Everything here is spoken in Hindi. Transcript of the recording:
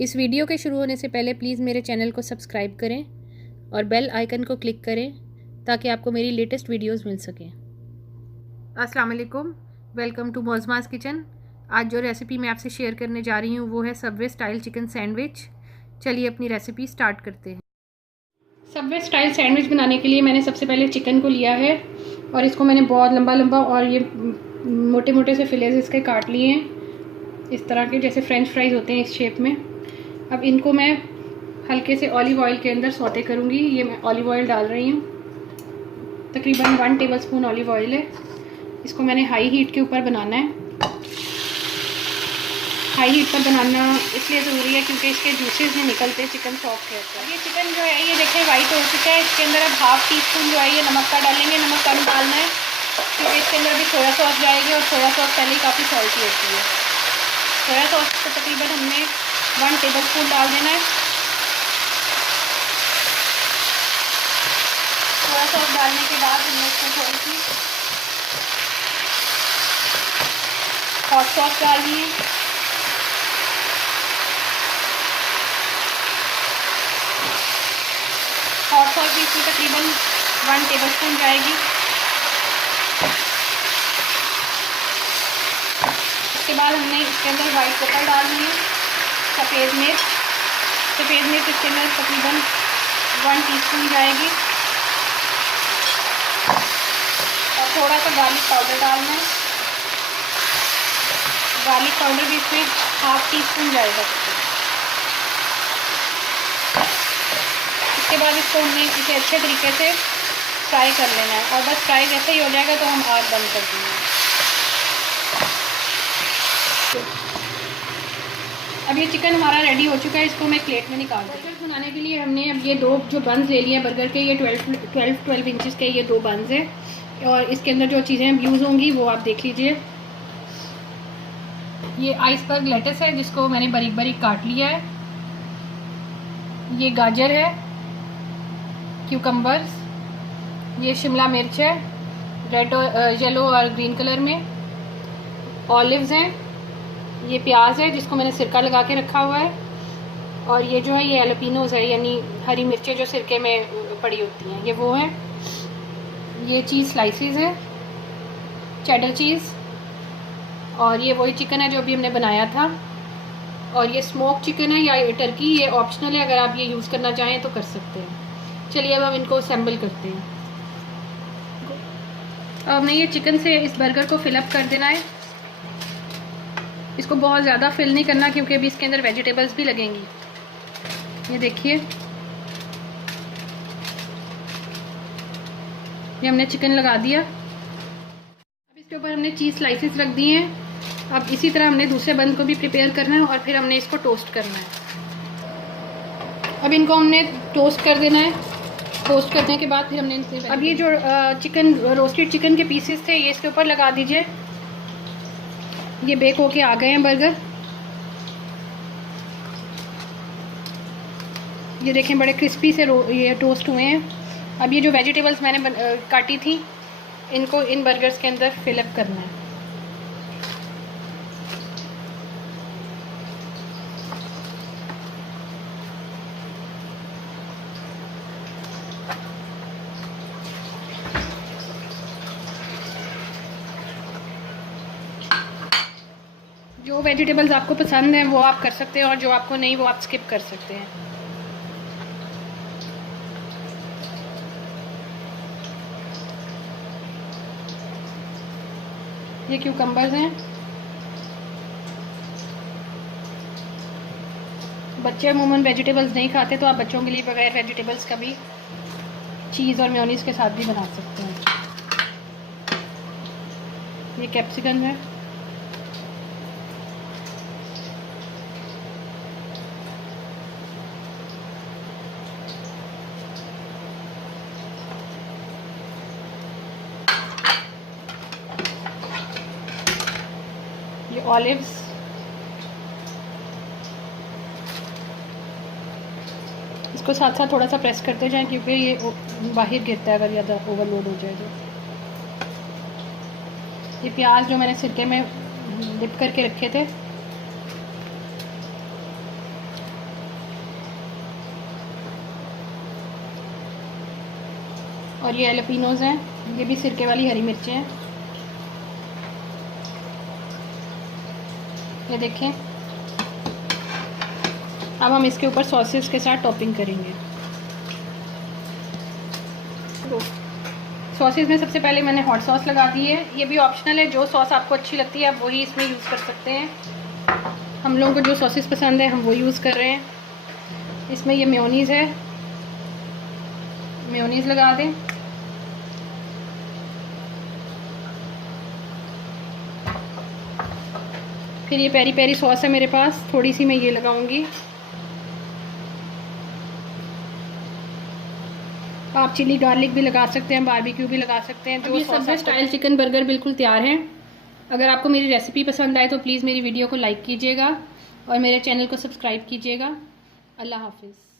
इस वीडियो के शुरू होने से पहले प्लीज़ मेरे चैनल को सब्सक्राइब करें और बेल आइकन को क्लिक करें ताकि आपको मेरी लेटेस्ट वीडियोस मिल सकें। अस्सलाम वालेकुम, वेलकम टू मोज़माज़ किचन। आज जो रेसिपी मैं आपसे शेयर करने जा रही हूँ वो है सबवे स्टाइल चिकन सैंडविच। चलिए अपनी रेसिपी स्टार्ट करते हैं। सबवे स्टाइल सैंडविच बनाने के लिए मैंने सबसे पहले चिकन को लिया है और इसको मैंने बहुत लंबा लंबा और ये मोटे मोटे से फिलेज इसके काट लिए हैं, इस तरह के जैसे फ्रेंच फ्राइज़ होते हैं इस शेप में। अब इनको मैं हल्के से ऑलिव ऑयल के अंदर सौते करूँगी। ये मैं ऑलिव ऑयल डाल रही हूँ, तकरीबन 1 टेबलस्पून ऑलिव ऑयल है। इसको मैंने हाई हीट के ऊपर बनाना है। हाई हीट पर बनाना इसलिए ज़रूरी है क्योंकि इसके जूसेस नहीं निकलते, चिकन सॉफ्ट रहता है। ये चिकन जो है ये देखें वाइट हो चुका है। इसके अंदर अब हाफ़ टी स्पून जो है ये नमक का डालेंगे। नमक कम डालना है क्योंकि इसके अंदर भी सोया सॉस जाएगी और सोया सॉस पहले ही काफ़ी सॉल्टी होती है। सोया सॉस को तकरीबन हमने 1 टेबलस्पून डाल देना है। सोया सॉस डालने के बाद हमने इसमें थोड़ी सी हॉट सॉस डालनी है। हॉट सॉस भी इसमें तकरीबन 1 टेबलस्पून जाएगी। उसके बाद हमने इसके अंदर वाइट पेपर डालनी है, सफ़ेद मिर्च। सफ़ेद मिर्च इसके अंदर तकरीबन 1 टीस्पून जाएगी और थोड़ा सा गार्लिक पाउडर डालना है। गार्लिक पाउडर भी इसमें हाफ़ टी स्पून जाएगा। इसके बाद इसको हमने इसे अच्छे तरीके से फ्राई कर लेना है और बस फ्राई जैसे ही हो जाएगा तो हम आग बंद कर देंगे। अब ये चिकन हमारा रेडी हो चुका है। इसको मैं प्लेट में निकाल दूँ। बर्गर बनाने के लिए हमने अब ये 2 जो बंस ले लिए हैं बर्गर के, ये 12 इंचज़ के ये 2 बंस हैं और इसके अंदर जो चीज़ें यूज़ होंगी वो आप देख लीजिए। ये आइसबर्ग लेटस है जिसको मैंने बारीक बारीक काट लिया है। ये गाजर है, क्यूकम्बर्स, ये शिमला मिर्च है रेड और येलो और ग्रीन कलर में, ऑलिव्स हैं, ये प्याज है जिसको मैंने सिरका लगा के रखा हुआ है और ये जो है ये एलोपिनोज है यानी हरी मिर्चें जो सिरके में पड़ी होती हैं, ये वो है। ये चीज़ स्लाइसेस है, चेडर चीज़, और ये वही चिकन है जो अभी हमने बनाया था। और ये स्मोक चिकन है या टर्की, ये ऑप्शनल है, अगर आप ये यूज़ करना चाहें तो कर सकते हैं। चलिए अब हम इनको असेंबल करते हैं। अब हमने ये चिकन से इस बर्गर को फिलअप कर देना है। इसको बहुत ज़्यादा फिल नहीं करना क्योंकि अभी इसके अंदर वेजिटेबल्स भी लगेंगी। ये देखिए, ये हमने चिकन लगा दिया। अब इसके ऊपर हमने चीज़ स्लाइसेस रख दिए हैं। अब इसी तरह हमने दूसरे बन को भी प्रिपेयर करना है और फिर हमने इसको टोस्ट करना है। अब इनको हमने टोस्ट कर देना है। टोस्ट करने के बाद फिर हमने इनसे अब ये जो चिकन रोस्टेड चिकन के पीसेस थे ये इसके ऊपर लगा दीजिए। ये बेक होके आ गए हैं बर्गर। ये देखें बड़े क्रिस्पी से ये टोस्ट हुए हैं। अब ये जो वेजिटेबल्स मैंने काटी थी इनको इन बर्गर्स के अंदर फिलअप करना है। जो वेजिटेबल्स आपको पसंद हैं वो आप कर सकते हैं और जो आपको नहीं वो आप स्किप कर सकते हैं। ये क्यूकम्बर्स हैं। बच्चे अमूमन वेजिटेबल्स नहीं खाते तो आप बच्चों के लिए बगैर वेजिटेबल्स का भी चीज़ और मेयोनीज़ के साथ भी बना सकते हैं। ये कैप्सिकम है। ये ऑलिव्स, इसको साथ साथ थोड़ा सा प्रेस करते जाएं क्योंकि ये बाहर गिरता है अगर ज़्यादा ओवरलोड हो जाए तो। ये प्याज जो मैंने सिरके में डिप करके रखे थे और ये एलपिनोज़ हैं, ये भी सिरके वाली हरी मिर्चें हैं। ये देखें। अब हम इसके ऊपर सॉसेस के साथ टॉपिंग करेंगे। सॉसेस में सबसे पहले मैंने हॉट सॉस लगा दी है। ये भी ऑप्शनल है, जो सॉस आपको अच्छी लगती है आप वही इसमें यूज़ कर सकते हैं। हम लोगों को जो सॉसेस पसंद है हम वो यूज़ कर रहे हैं। इसमें ये मेयोनीज़ है, मेयोनीज़ लगा दें। फिर ये पेरी पेरी सॉस है मेरे पास, थोड़ी सी मैं ये लगाऊंगी। आप चिली गार्लिक भी लगा सकते हैं, बारबेक्यू भी लगा सकते हैं। जो सब्जी स्टाइल चिकन बर्गर बिल्कुल तैयार है। अगर आपको मेरी रेसिपी पसंद आए तो प्लीज़ मेरी वीडियो को लाइक कीजिएगा और मेरे चैनल को सब्सक्राइब कीजिएगा। अल्लाह हाफिज़।